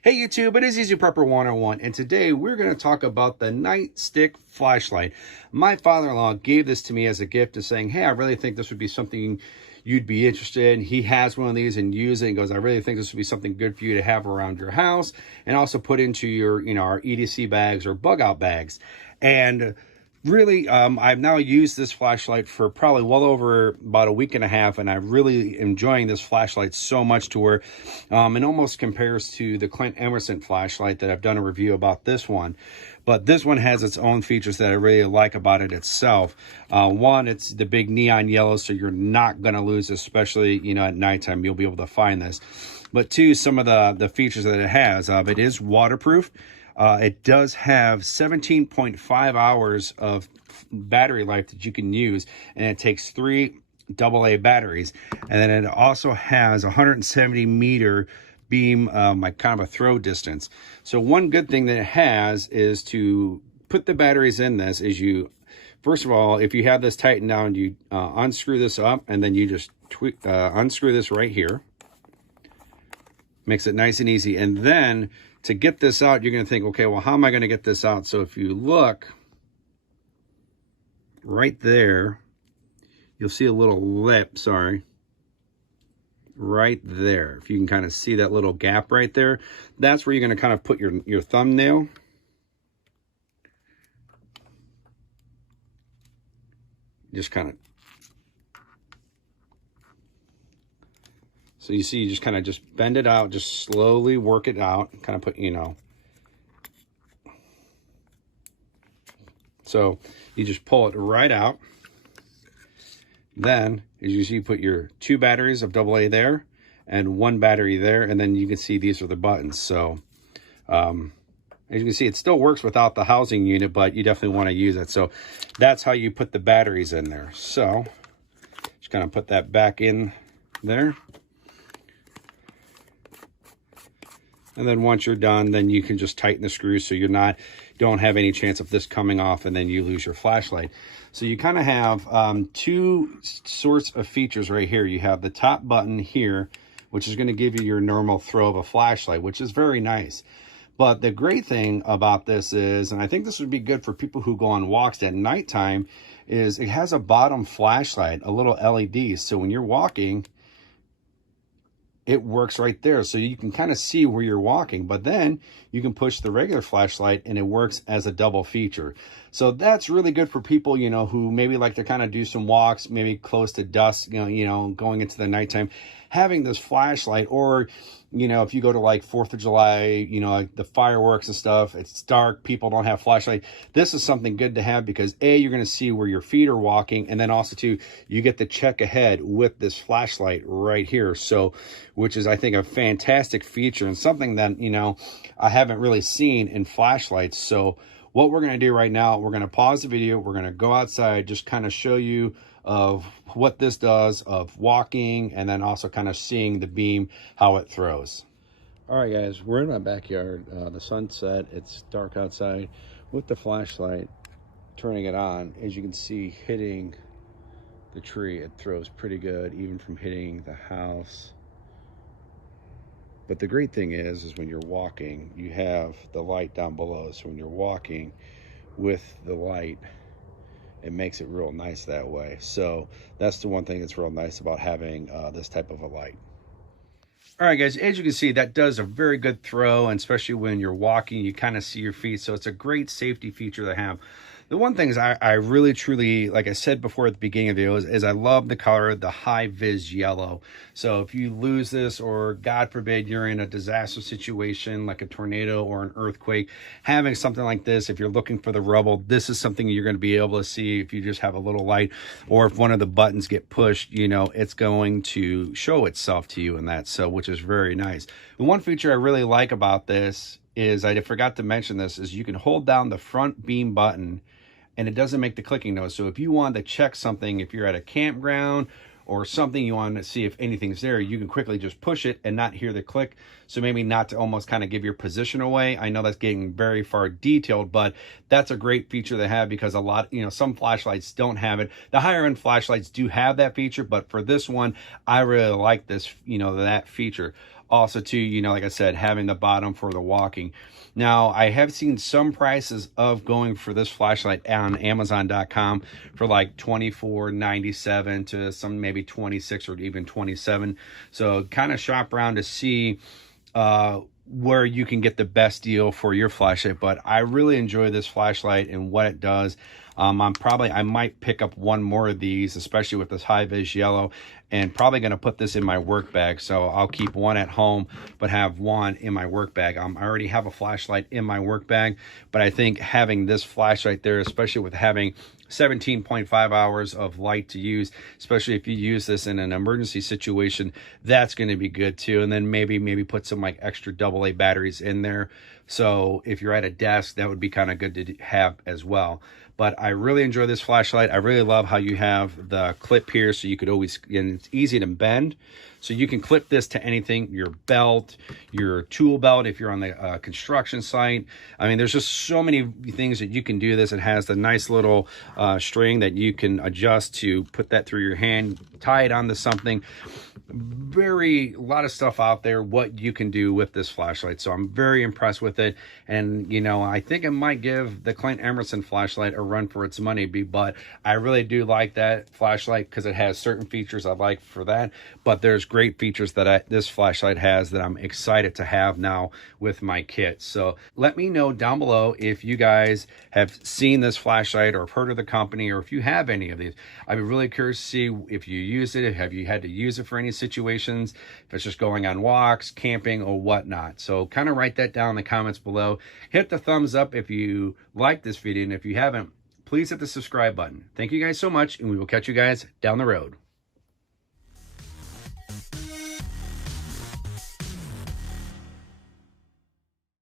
Hey YouTube, it is Easy Prepper 101, and today we're going to talk about the Nightstick flashlight. My father-in-law gave this to me as a gift of saying, hey, I really think this would be something you'd be interested in. He has one of these and use it and goes, I really think this would be something good for you to have around your house and also put into your, our EDC bags or bug out bags. And really, I've now used this flashlight for probably well over about a week and a half, and I'm really enjoying this flashlight so much to where it almost compares to the Clint Emerson flashlight that I've done a review about this one. But this one has its own features that I really like about it itself. One, it's the big neon yellow, so you're not going to lose, especially, at nighttime, you'll be able to find this. But two, some of the features that it has, it is waterproof. It does have 17.5 hours of battery life that you can use, and it takes 3 AA batteries. And then it also has 170 meter beam, like kind of a throw distance. So one good thing that it has is to put the batteries in this is you, first of all, if you have this tightened down, you unscrew this up, and then you just unscrew this right here. Makes it nice and easy. And then to get this out, you're going to think, okay, well, how am I going to get this out? So if you look right there, you'll see a little lip, right there. If you can kind of see that little gap right there, that's where you're going to kind of put your thumbnail. Just kind of, so you see, you just kind of just bend it out, just slowly work it out, kind of put, so you just pull it right out. Then, as you see, you put your 2 batteries of AA there and 1 battery there, and then you can see these are the buttons. So, as you can see, it still works without the housing unit, but you definitely want to use it. So that's how you put the batteries in there. So just kind of put that back in there. And then once you're done, then you can just tighten the screws so you're don't have any chance of this coming off and then you lose your flashlight. So you kind of have 2 sorts of features right here. You have the top button here, which is going to give you your normal throw of a flashlight, which is very nice. But the great thing about this is, and I think this would be good for people who go on walks at nighttime, is it has a bottom flashlight, a little LED. So when you're walking, it works right there, so you can kind of see where you're walking, but then you can push the regular flashlight and it works as a double feature. So that's really good for people, who maybe like to kind of do some walks, maybe close to dusk, going into the nighttime, having this flashlight. Or, if you go to like 4th of July, like the fireworks and stuff, it's dark, people don't have flashlight. This is something good to have because A, you're going to see where your feet are walking, and then also too, you get to check ahead with this flashlight right here. So, which is, I think, a fantastic feature and something that, I haven't really seen in flashlights. So what we're going to do right now, we're going to pause the video. We're going to go outside, just kind of show you of what this does of walking, and then also kind of seeing the beam, how it throws. All right, guys, we're in my backyard. The sun's set. It's dark outside. With the flashlight, turning it on, as you can see, hitting the tree, it throws pretty good, even from hitting the house. But the great thing is when you're walking, you have the light down below. So when you're walking with the light, it makes it real nice that way. So that's the one thing that's real nice about having this type of a light. All right, guys, as you can see, that does a very good throw, and especially when you're walking, you kind of see your feet. So it's a great safety feature to have. The one thing is I really, truly, like I said before at the beginning of the video, is I love the color, the high vis yellow. So if you lose this, or God forbid, you're in a disaster situation like a tornado or an earthquake, having something like this, if you're looking for the rubble, this is something you're going to be able to see if you just have a little light, or if one of the buttons get pushed, it's going to show itself to you in that, so which is very nice. The one feature I really like about this is, I forgot to mention this, is you can hold down the front beam button and it doesn't make the clicking noise. So if you want to check something, if you're at a campground or something, you want to see if anything's there, you can quickly just push it and not hear the click. So maybe not to almost kind of give your position away. I know that's getting very far detailed, but that's a great feature to have, because a lot, some flashlights don't have it. The higher end flashlights do have that feature, but for this one, I really like this, that feature. also too, you know, like I said, having the bottom for the walking. Now, I have seen some prices of going for this flashlight on Amazon.com for like $24.97 to some maybe $26 or even $27. So kind of shop around to see where you can get the best deal for your flashlight. But I really enjoy this flashlight and what it does. I might pick up one more of these, especially with this high vis yellow, and probably going to put this in my work bag. So I'll keep one at home, but have one in my work bag. I already have a flashlight in my work bag, but I think having this flashlight there, especially with having 17.5 hours of light to use, especially if you use this in an emergency situation, that's going to be good too. And then maybe put some like extra AA batteries in there. So if you're at a desk, that would be kind of good to have as well. But I really enjoy this flashlight. I really love how you have the clip here, so you could always, and it's easy to bend. So you can clip this to anything, your belt, your tool belt if you're on the construction site. I mean, there's just so many things that you can do this. It has the nice little string that you can adjust to put that through your hand, tie it onto something. A lot of stuff out there what you can do with this flashlight. So I'm very impressed with it. And, you know, I think it might give the Clint Emerson flashlight a run for its money, but I really do like that flashlight because it has certain features I like for that. But there's great features that this flashlight has that I'm excited to have now with my kit. So let me know down below if you guys have seen this flashlight or have heard of the company, or if you have any of these. I'd be really curious to see if you use it, have you had to use it for any situations, if it's just going on walks, camping, or whatnot. So kind of write that down in the comments below. Hit the thumbs up if you like this video, and if you haven't, please hit the subscribe button. Thank you guys so much, and we will catch you guys down the road.